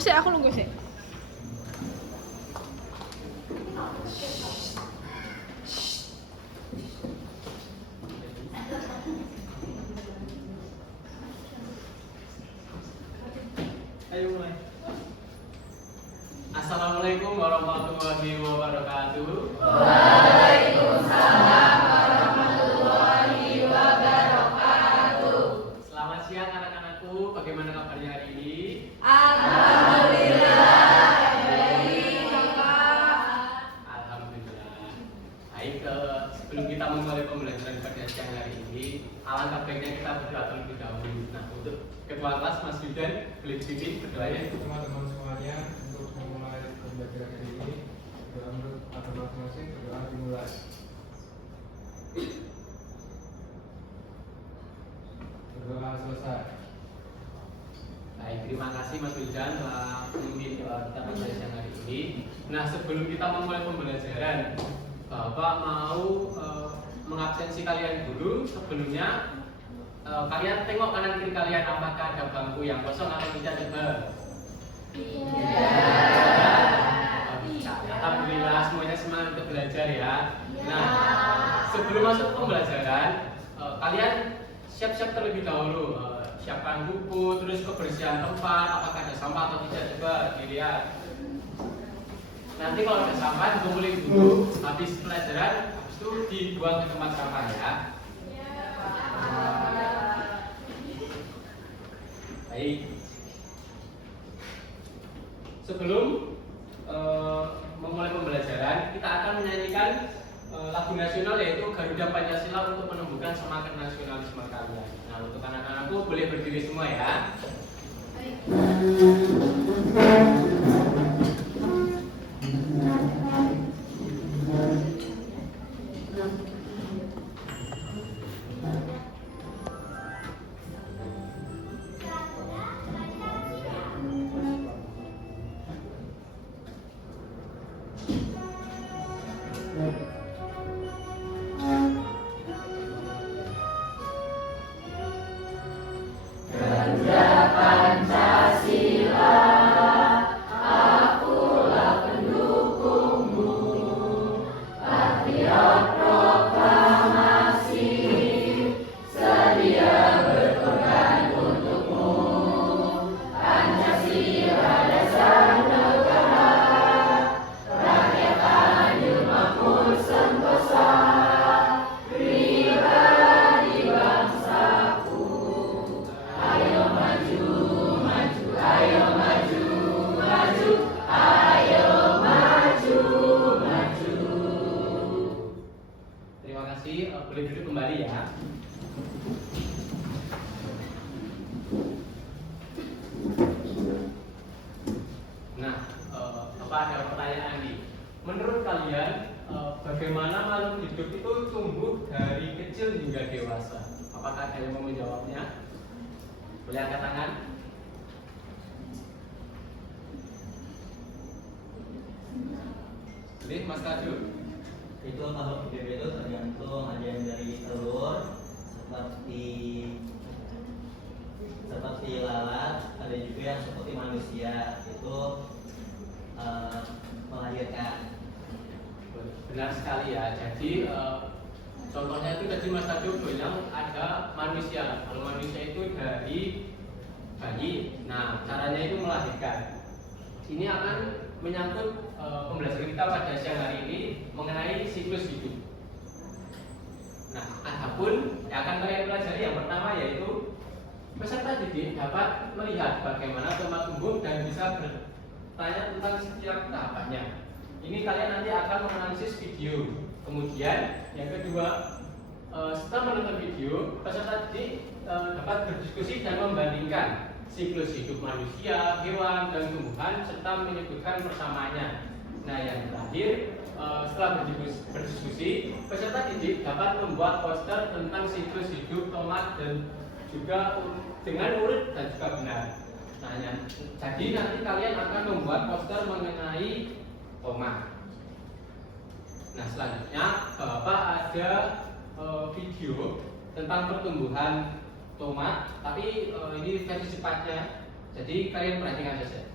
Aku nunggu sih. Ayo mulai. Assalamualaikum warahmatullahi wabarakatuh. Waalaikumsalam warahmatullahi wabarakatuh. Selamat siang anak-anakku. Bagaimana kabarnya hari ini? Alhamdulillah, baik kakak. Alhamdulillah. Baik, sebelum kita memulai pembelajaran pada siang hari ini, alangkah baiknya kita berdoa terlebih dahulu. Nah, untuk ketua kelas Mas Yudan, boleh dipimpin berdoanya. Teman-teman semuanya, untuk memulai pembelajaran hari ini, berdoa menurut agama masing-masing, berdoa dimulai. Berdoa selesai. Baik, terima kasih Mas Yudan telah memimpin kita pada siang hari ini. Nah, sebelum kita memulai pembelajaran, Bapak mau mengabsensi kalian dulu. Sebelumnya kalian tengok kanan kiri kalian, apakah ada bangku yang kosong atau tidak, coba. Alhamdulillah semuanya semangat untuk belajar ya. Nah, sebelum masuk ke pembelajaran, kalian siap-siap terlebih dahulu. Siapkan buku, terus kebersihan tempat, apakah ada sampah atau tidak, coba dilihat. Nanti kalau ada sampah dikumpulin dulu, habis pelajaran, habis itu dibuang ke tempat sampah ya. Baik. Sebelum memulai pembelajaran, kita akan menyanyikan lagu nasional yaitu Garuda Pancasila untuk menumbuhkan semangat nasionalisme kalian. Nah, untuk anak-anakku boleh berdiri semua ya. Garuda Pancasila, akulah pendukungmu, patriot proklamasi, sedia berkorban untukmu. Pancasila dasar negara, rakyat adil makmur sentosa, pribadi bangsaku. Ayo maju, maju, ayo maju, maju, ayo maju, maju. Terima kasih, boleh duduk kembali ya. Nah, apa ada pertanyaan nih? Menurut kalian, bagaimana makhluk hidup itu tumbuh dari kecil hingga dewasa? Apakah ada yang mau menjawabnya? Boleh angkat tangan? Boleh, Mas Kajul? Itu kalau hidup itu tergantung ada yang dari telur seperti lalat, ada juga yang seperti manusia itu melahirkan. Benar sekali ya. Jadi contohnya itu tadi Mas Kajul bilang ada manusia. Kalau manusia itu dari bayi. Nah, caranya itu melahirkan. Ini akan menyangkut pembelajaran kita pada siang hari ini mengenai siklus hidup. Nah, adapun yang akan kalian pelajari yang pertama yaitu peserta didik dapat melihat bagaimana tomat tumbuh dan bisa bertanya tentang setiap tahapannya. Ini kalian nanti akan menganalisis video. Kemudian yang kedua, setelah menonton video, peserta didik dapat berdiskusi dan membandingkan siklus hidup manusia, hewan, dan tumbuhan serta menyebutkan persamaannya. Nah, yang terakhir, setelah berdiskusi, peserta didik dapat membuat poster tentang siklus hidup tomat dan juga dengan urut dan juga benar. Nah, jadi nanti kalian akan membuat poster mengenai tomat. Nah, selanjutnya Bapak ada video tentang pertumbuhan tomat, tapi ini versi cepatnya. Jadi kalian perhatikan saja.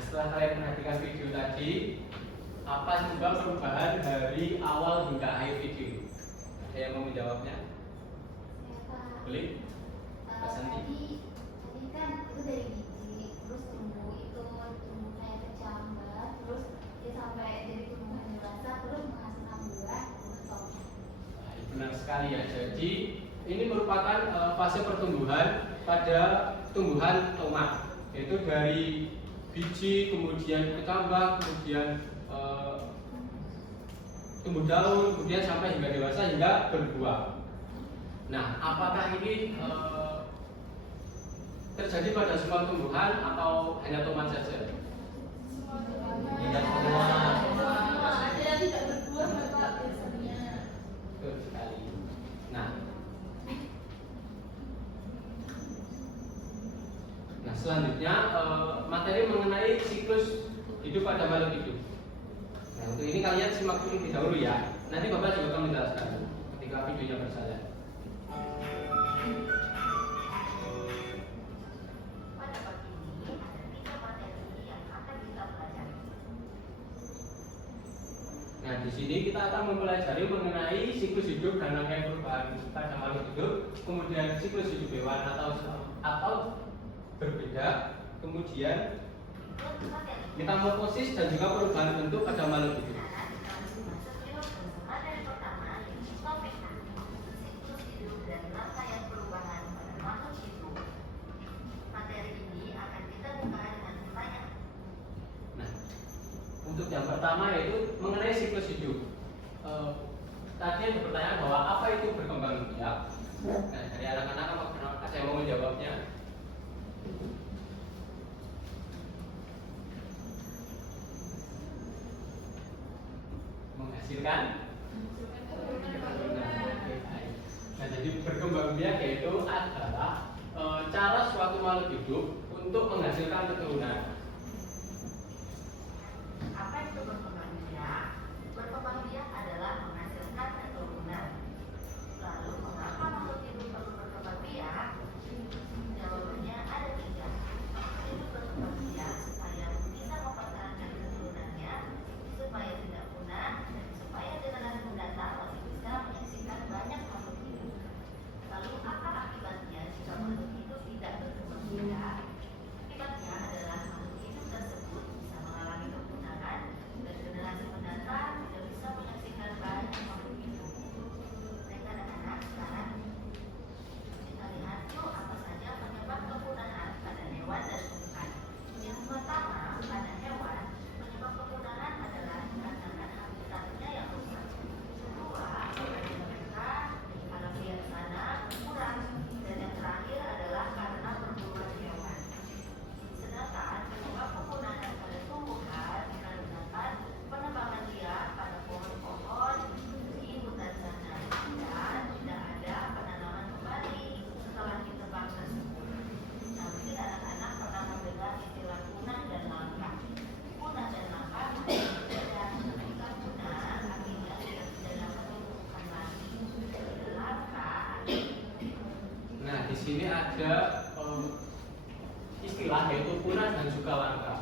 setelah kalian perhatikan video tadi, apa coba perubahan dari awal hingga akhir video? Ada yang mau menjawabnya? Boleh? Mbak Santi? Tadi kan itu dari biji, terus tumbuh kayak kecambah, terus dia sampai jadi tumbuhan dewasa, terus menghasilkan buah, terus tomat. Benar sekali ya. Jadi ini merupakan fase pertumbuhan pada tumbuhan tomat, yaitu dari biji, kemudian kecambah, kemudian tumbuh daun, kemudian sampai hingga dewasa hingga berbuah. Nah, apakah ini terjadi pada semua tumbuhan atau hanya tomat saja? Tidak semua. Ada yang tidak berbuah Bapak biasanya. Betul sekali. Nah, selanjutnya materi mengenai siklus hidup pada makhluk hidup. Nah, untuk ini kalian simak terlebih dahulu ya. Nanti Bapak juga akan menjelaskan ketika videonya berjalan. Pada pagi ini ada 3 materi yang akan kita pelajari. Nah, di sini kita akan mempelajari mengenai siklus hidup dan rangkaian perubahan pada makhluk hidup, kemudian siklus hidup hewan atau berbeda, kemudian metamorfosis dan juga perubahan bentuk pada makhluk hidup. Materi pertama, topik siklus hidup dan rangkaian perubahan pada makhluk hidup. Materi ini akan kita buka dengan pertanyaan. Nah, untuk yang pertama yaitu mengenai siklus hidup. Tadi ada pertanyaan bahwa apa itu berkembang biak. Nah, dari anak-anak ada yang mau menjawabnya? Menghasilkan? Nah, jadi berkembang biak yaitu adalah cara suatu makhluk hidup untuk menghasilkan keturunan. Apa itu berkembang biak? Berkembang biak adalah menghasilkan keturunan. Lalu, mengapa makhluk hidup perlu berkembang biak? Jawabannya ada 3. Hidup berkembang biak supaya bisa mempertahankan keturunannya, supaya tidak punah, dan supaya generasi mendatang masih bisa menyaksikan banyak makhluk hidup. Lalu, apa akibatnya jika makhluk hidup tidak berkembang biak? Akibatnya adalah makhluk hidup tersebut bisa mengalami kepunahan dan generasi mendatang tidak bisa menyaksikan banyak makhluk hidup. Baik anak-anak, sekarang kita lihat yuk apa saja penyebab kepunahan pada hewan dan tumbuhan. Yang pertama, pada hewan, penyebab kepunahan adalah dikarenakan habitatnya yang rusak. Kedua, pada mereka alam liar sana kurang. Dan yang terakhir adalah karena perburuan hewan. Sedangkan penyebab kepunahan pada tumbuhan dikarenakan penebangan liar pada pohon-pohon di hutan sana dan tidak ada penanaman kembali setelah ditebang tersebut. Nah, mungkin anak-anak pernah mendengar istilah punah dan langka. Punah dan langka berbeda. Ketika punah artinya sudah tidak dapat ditemukan lagi. Langka. Nah, di sini ada istilah yaitu punah dan juga langka.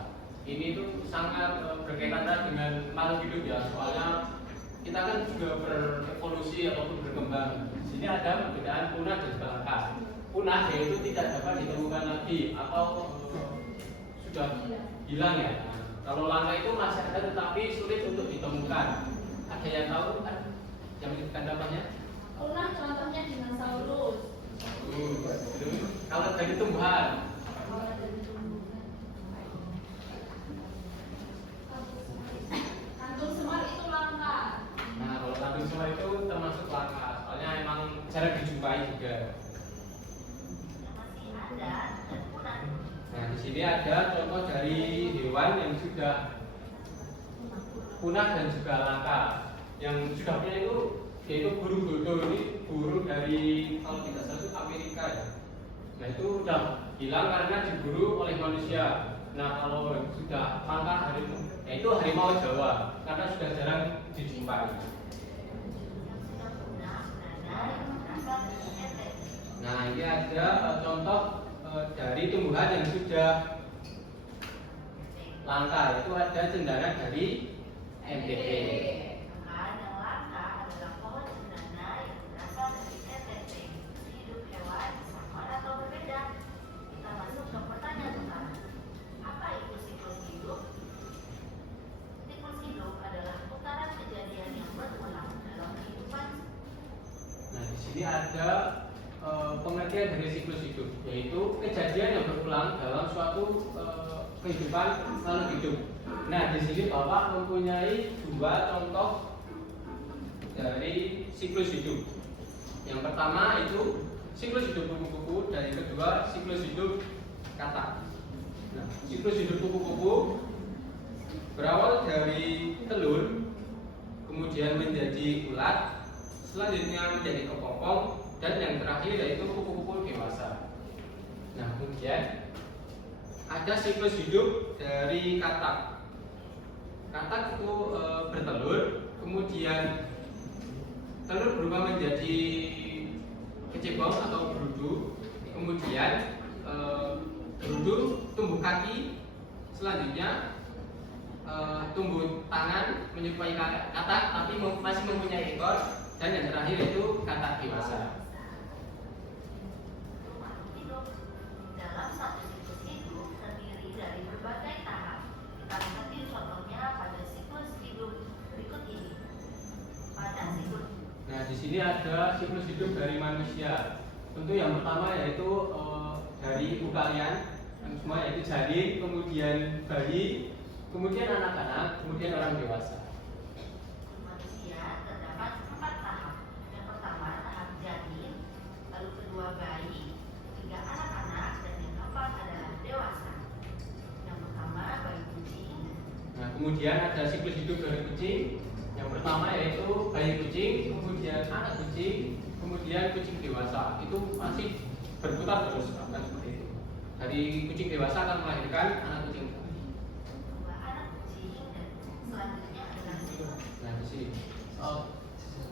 Ini tuh sangat berkaitan dengan makhluk hidup ya, soalnya kita kan juga berevolusi ataupun berkembang. Di sini ada perbedaan punah dan juga langka. Punah yaitu tidak dapat ditemukan lagi atau sudah hilang ya. Nah, kalau langka itu masih ada tetapi sulit untuk ditemukan. Ada yang tahu kan yang menyebutkan dampaknya? Punah contohnya dinosaurus. Kalau dari tumbuhan, Kantung semar itu langka. nah kalau kambing semua itu termasuk langka, soalnya emang jarang dijumpai juga. Masih ada dan punah. Nah di sini ada contoh dari hewan yang sudah punah dan juga langka. Yang sudah punah itu yaitu burung dodo. Ini burung dari kalau tidak salah itu Amerika ya. Nah itu udah hilang karena diburu oleh manusia. Nah kalau sudah langka harimau, yaitu harimau Jawa karena sudah jarang dijumpai. Yang sudah punah berada yang berasal dari ente. Nah ini ada contoh dari tumbuhan yang sudah langka, itu ada cendana dari NTP. Sedangkan yang langka adalah pohon cendana yang berasal dari NTP. Hidup hewan sama atau berbeda? Kita masuk ke pertanyaan utama. Apa itu siklus hidup? Siklus hidup adalah putaran kejadian yang berulang dalam kehidupan. Nah, di sini ada pengertian dari siklus hidup, yaitu kejadian yang berulang dalam suatu kehidupan makhluk hidup. Nah, di sini Bapak mempunyai dua contoh dari siklus hidup. Yang pertama itu siklus hidup kupu-kupu, dan yang kedua siklus hidup katak. Nah, siklus hidup kupu-kupu berawal dari telur, kemudian menjadi ulat, selanjutnya menjadi kepompong, dan yang terakhir yaitu kupu-kupu dewasa. Nah, kemudian ada siklus hidup dari katak. Katak itu bertelur, kemudian telur berubah menjadi kecebong atau berudu, kemudian berudu tumbuh kaki, selanjutnya tumbuh tangan menyerupai katak tapi masih mempunyai ekor, dan yang terakhir itu katak dewasa. Makhluk hidup dalam satu siklus hidup terdiri dari berbagai tahap. Kita mengerti contohnya pada siklus hidup berikut ini. Pada siklus Nah, di sini ada siklus hidup dari manusia. Tentu yang pertama yaitu dari ukalian, yang semua yaitu janin, kemudian bayi, kemudian anak-anak, kemudian orang dewasa. manusia terdapat 4 tahap. Yang pertama tahap janin, lalu kedua bayi, ketiga anak-anak, dan yang keempat adalah dewasa. Yang pertama bayi kucing, Nah, kemudian ada siklus hidup dari kucing. Yang pertama yaitu bayi kucing, kemudian anak kucing, kemudian kucing dewasa. Itu masih berputar terus, akan seperti itu. Dari kucing dewasa akan melahirkan anak kucing bayi. kedua anak kucing, dan selanjutnya adalah siklus. Nah, di sini.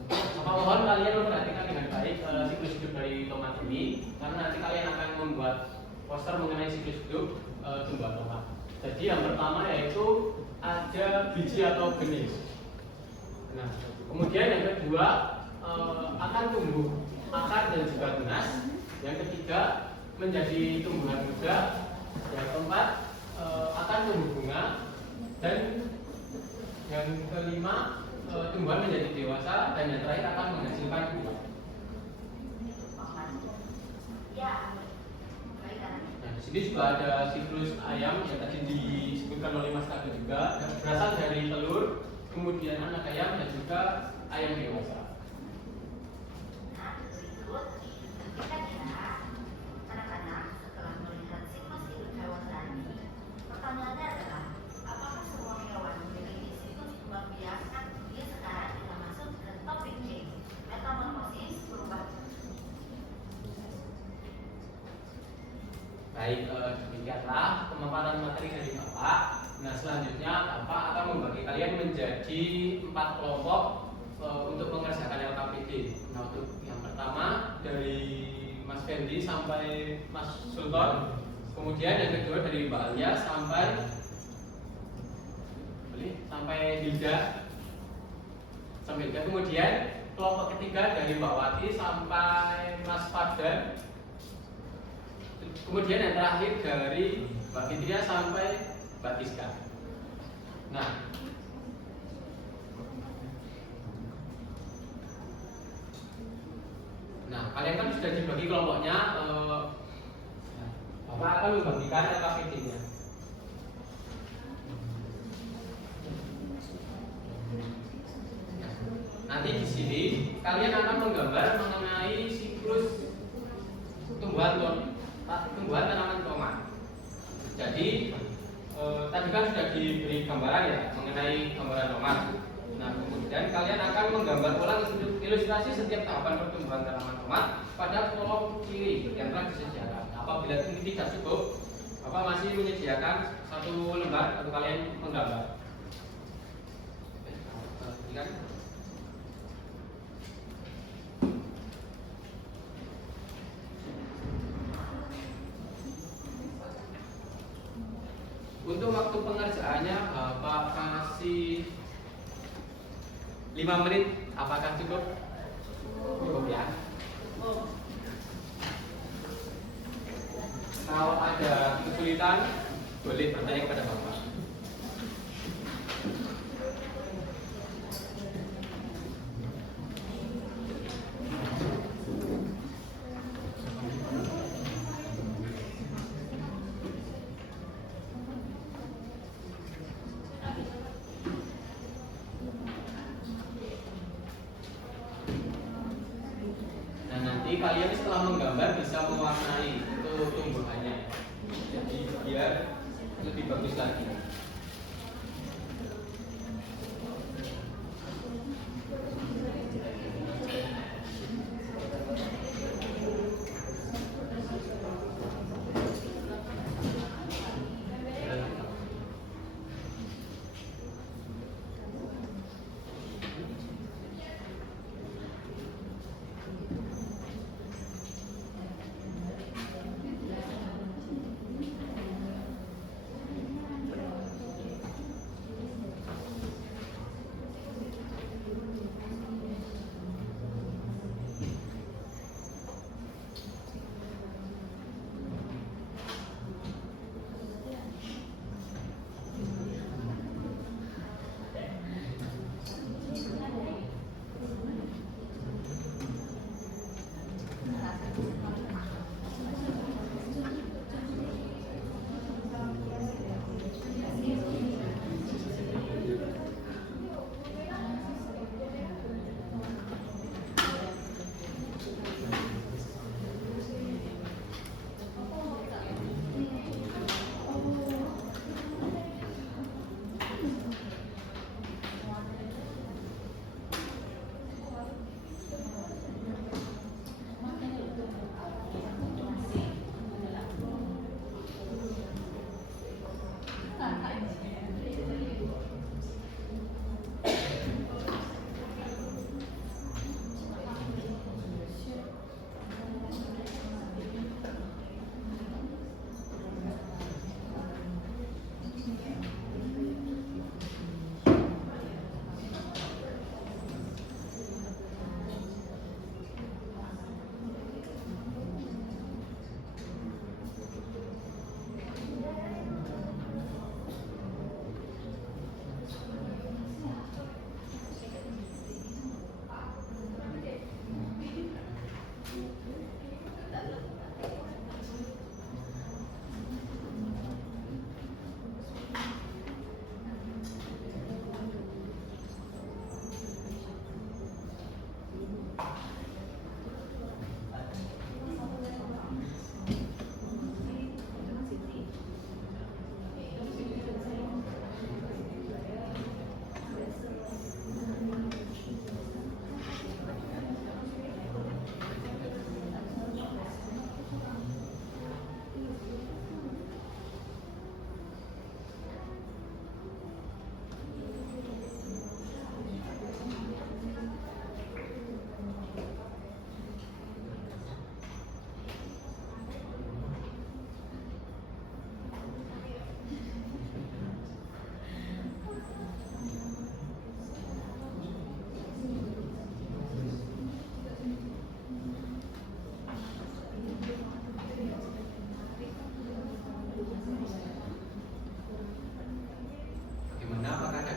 Bapak mohon kalian memperhatikan dengan baik siklus hidup dari tomat ini, karena nanti kalian akan membuat poster mengenai siklus hidup tumbuhan tomat. Jadi yang pertama yaitu ada biji atau benih. Nah, kemudian yang kedua akan tumbuh akar dan juga tunas. Yang ketiga menjadi tumbuhan muda. Yang keempat akan tumbuh bunga, dan yang kelima tumbuhan menjadi dewasa, dan yang terakhir akan menghasilkan buah. Ya, baik anak. Nah, di sini juga ada siklus ayam yang tadi disebutkan oleh Mas Kado juga, yang berasal dari telur, kemudian anak ayam, dan juga ayam dewasa. Nah, berikut kita anak-anak setelah melihat siklus hidup hewan tadi, pertanyaannya adalah apakah semua hewan memiliki siklus kembang biak? Dia sekarang kita masuk ke topik C, metamorfosis perubahan. Baik, demikianlah pemaparan materi dari Bapak. Nah, selanjutnya Bapak akan membagi kalian menjadi 4 kelompok untuk mengerjakan LKPD. Nah, untuk yang pertama dari Mas Fendi sampai Mas Sultan, kemudian yang kedua dari Mbak Alia sampai Hilda, kemudian kelompok ketiga dari Mbak Wati sampai Mas Fadlan, kemudian yang terakhir dari Mbak Fitria sampai Mbak Tiska. Nah, kalian kan sudah dibagi kelompoknya. Bapak akan membagikan LKPD-nya. Nanti di sini kalian akan menggambar mengenai siklus tumbuhan tanaman tomat. Jadi tadi kan sudah diberi gambaran ya mengenai gambaran tomat. Nah, kemudian kalian akan menggambar ulang ilustrasi setiap tahapan pertumbuhan tanaman tomat pada kolom kiri yang telah disediakan. Apabila ini tidak cukup, Bapak masih menyediakan 1 lembar untuk kalian menggambar. Kan? Untuk waktu pengerjaan 5 menit apakah cukup? Cukup ya. Kalau ada kesulitan boleh bertanya kepada Bapak. Nah, nanti kalian setelah menggambar bisa mewarnai itu tumbuhannya. Jadi biar lebih bagus lagi.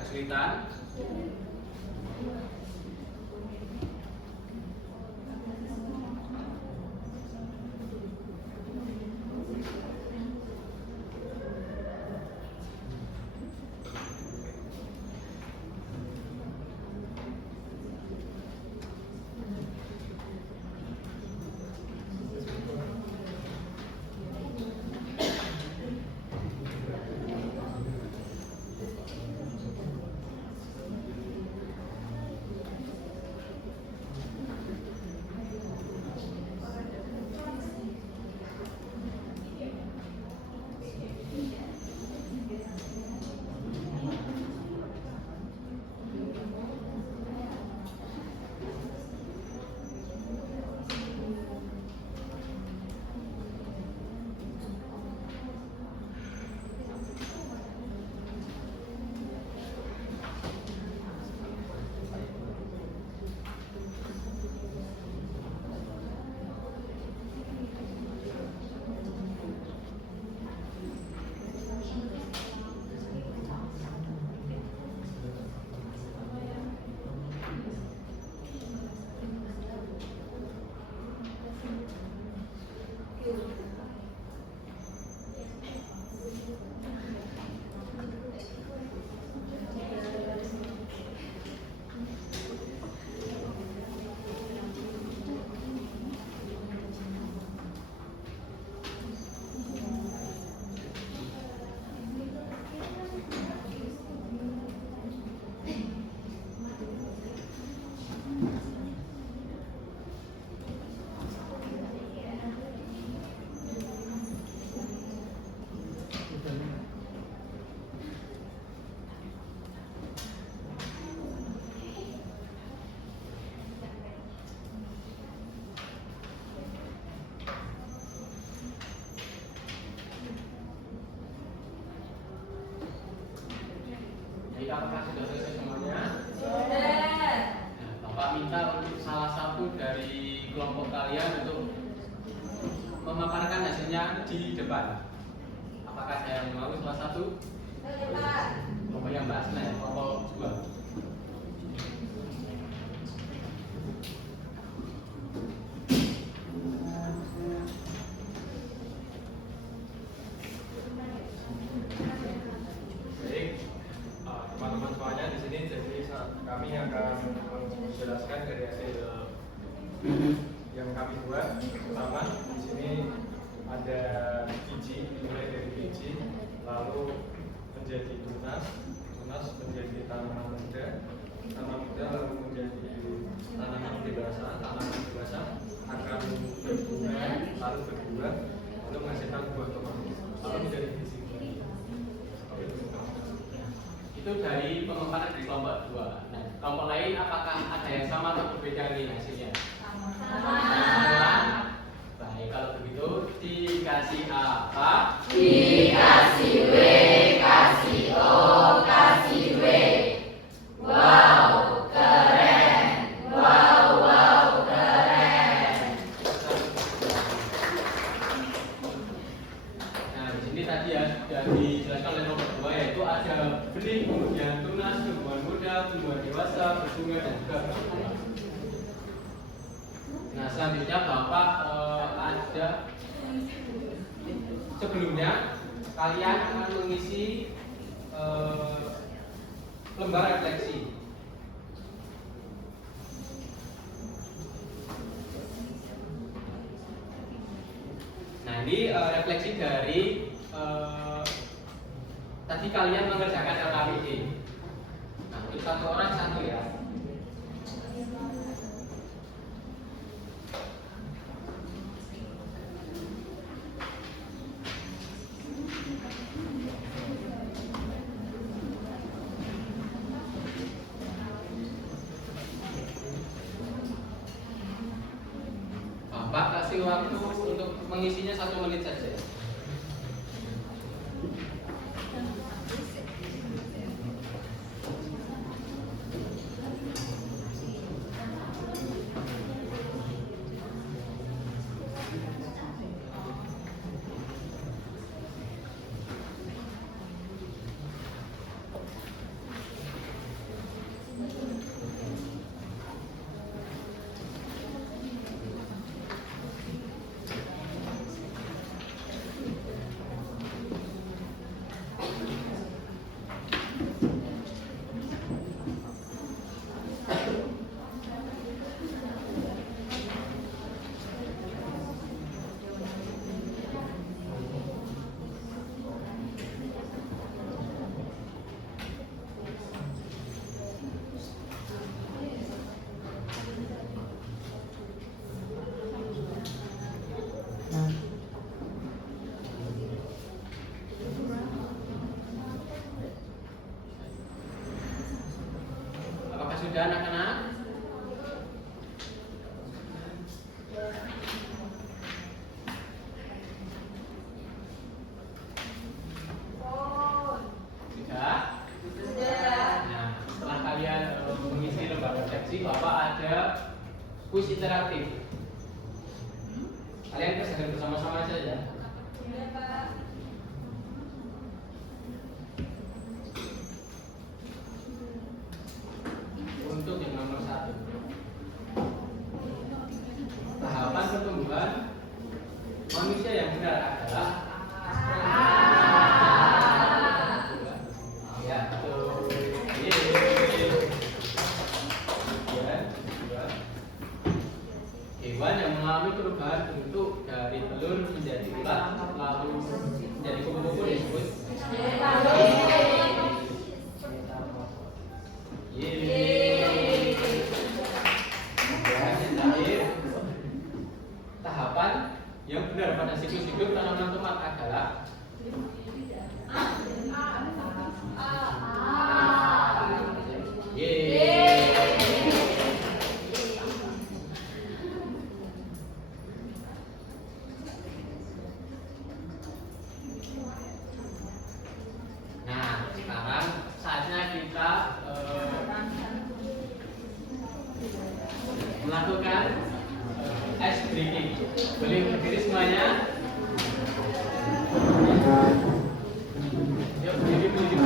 kesulitan? apakah sudah selesai semuanya? Sudah. Nah, Bapak minta untuk salah satu dari kelompok kalian untuk memaparkan hasilnya di depan. Apakah saya yang mau salah satu? Kelompoknya Mbak Asna ya, kelompok 2. Baik, teman-teman semuanya di sini jadi kami akan menjelaskan dari hasil yang kami buat. Pertama di sini ada biji, dimulai dari biji, lalu menjadi tunas, tunas menjadi tanaman muda, tanaman muda lalu menjadi tanaman dewasa, tanaman dewasa akan berbunga, lalu berbuah, lalu menghasilkan buah tomat, lalu menjadi biji. Itu dari pemaparan di kelompok 2. Nah, kelompok lain apakah ada yang sama atau berbeda nih hasilnya? Sama. Baik, kalau begitu dikasih apa? Dikasih W, kasih O, kasih W. Wow, keren. Wow, keren. Nah, di sini tadi ya sudah dijelaskan oleh kelompok 2, yaitu ada benih, kemudian tunas, tumbuhan muda, tumbuhan dewasa, berbunga dan juga berbuah. Nah, selanjutnya Bapak ada sebelumnya kalian akan mengisi lembar refleksi. Nah, ini refleksi dari tadi kalian mengerjakan LKPD. Nah, untuk satu orang satu ya. Bapak kasih waktu untuk mengisinya 1 menit saja. Apakah sudah anak-anak? Sudah? Nah, setelah kalian mengisi lembar refleksi, Bapak ada kuis interaktif. Kalian kerjakan bersama-sama saja. Untuk yang nomor 1, tahapan pertumbuhan manusia yang benar adalah ya, betul. Hewan yang mengalami perubahan bentuk dari telur menjadi ulat lalu menjadi kupu-kupu disebut yang terakhir, tahapan yang benar pada siklus hidup tanaman tomat adalah Nah, sekarang saatnya kita melakukan ice breaking. Boleh berdiri semuanya. Yuk, berdiri dulu.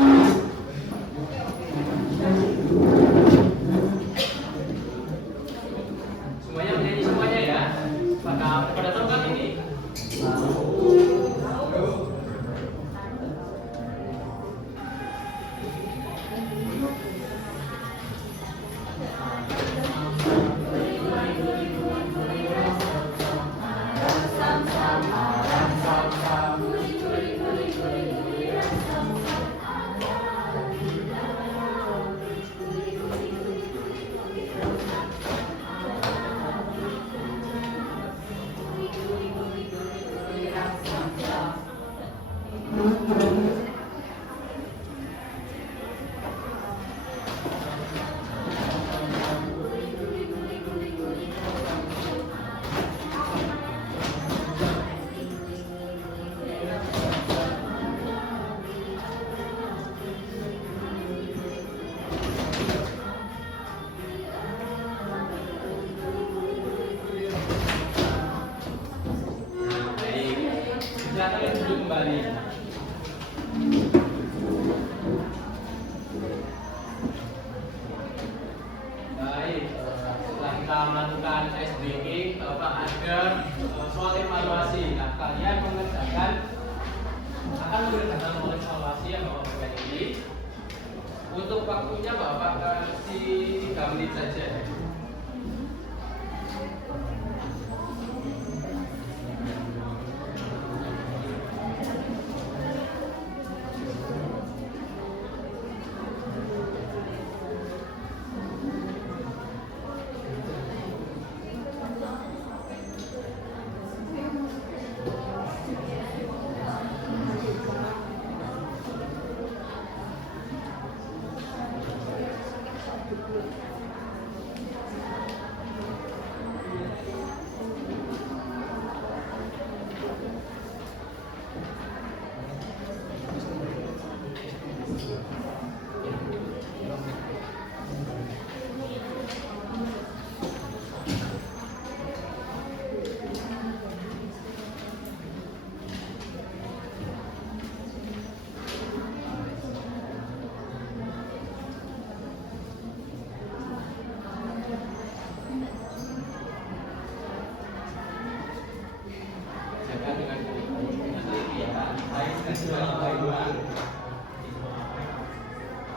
Semuanya menyanyi semuanya ya. Pada tahu kan ini? Silakan duduk kembali. Baik, setelah kita melakukan ice breaking, Bapak ada soal evaluasi. Nah, kalian akan mengerjakan soal evaluasi yang Bapak berikan ini. Untuk waktunya Bapak kasih 3 menit saja.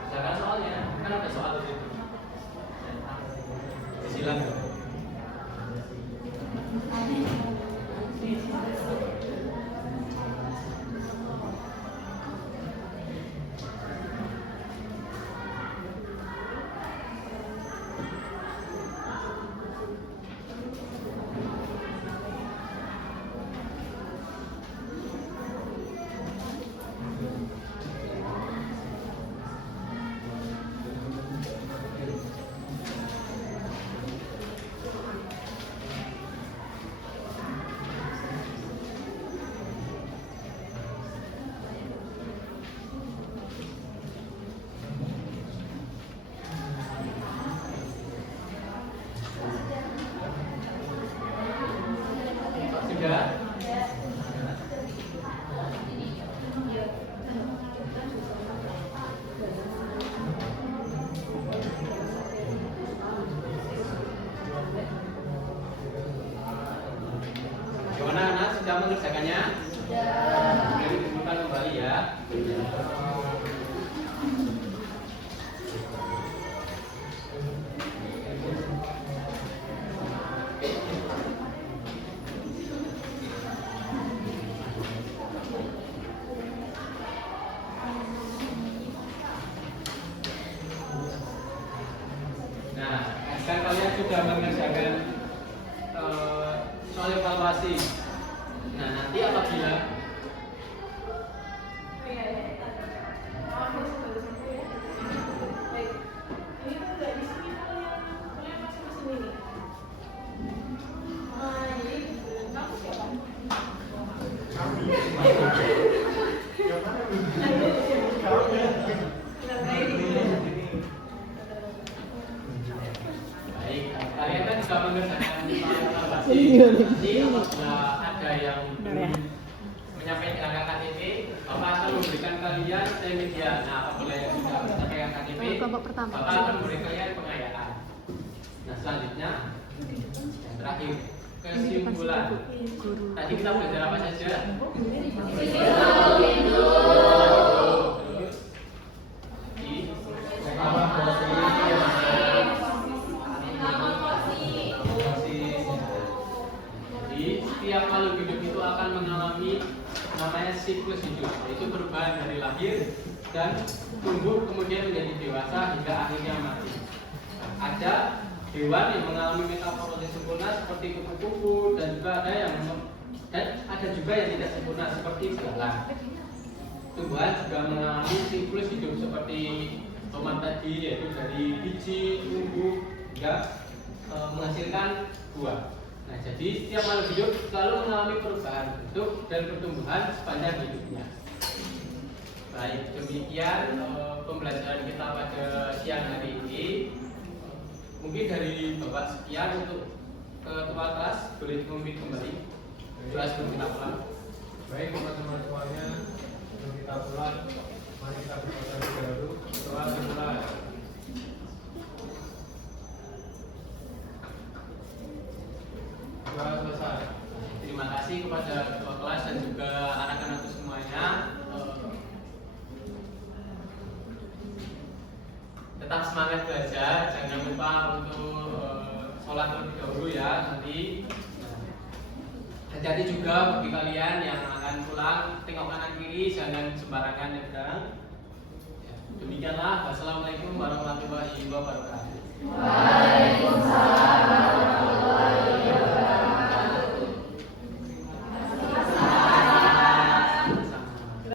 Misalkan soalnya, kan ada soal di situ. Silakan. Sudah? Gimana anak sudah mengerjakannya? Sudah. Jadi dudukkan kembali ya. Nah, kan kalian sudah mengerjakan soal evaluasi. Nah, nanti apabila baik, kalian kan sudah mengerjakan Nanti apabila ada yang belum menyampaikan KTP, Bapak akan memberikan kalian media. Nah, apabila yang sudah menyampaikan KTP, Bapak akan memberikan kalian pengayaan. Nah, selanjutnya yang terakhir, kesimpulan. Tadi kita belajar apa saja? Jadi setiap makhluk hidup itu akan mengalami namanya siklus hidup, yaitu perubahan dari lahir dan tumbuh kemudian menjadi dewasa hingga akhirnya mati. Ada hewan yang mengalami metamorfosis sempurna seperti kupu-kupu dan juga ada juga yang tidak sempurna seperti belalang. Tumbuhan juga mengalami siklus hidup seperti tomat tadi, yaitu dari biji tumbuh hingga menghasilkan buah. Nah, jadi setiap makhluk hidup selalu mengalami perubahan bentuk dan pertumbuhan sepanjang hidupnya. Baik, demikian pembelajaran kita pada siang hari ini. Mungkin dari Bapak sekian untuk ketua kelas boleh memimpin kembali. Doa sebelum kita pulang. Baik teman-teman semuanya, sebelum kita pulang, mari kita berdoa terlebih dahulu. Doa dimulai. Doa selesai. Terima kasih kepada ketua kelas dan juga anak-anakku semuanya. Tetap semangat belajar, jangan lupa untuk sholat terlebih dahulu ya nanti. Hati-hati juga bagi kalian yang akan pulang, tengok kanan kiri, jangan sembarangan nyebrang. Demikianlah, wassalamualaikum warahmatullahi wabarakatuh. Waalaikumsalam.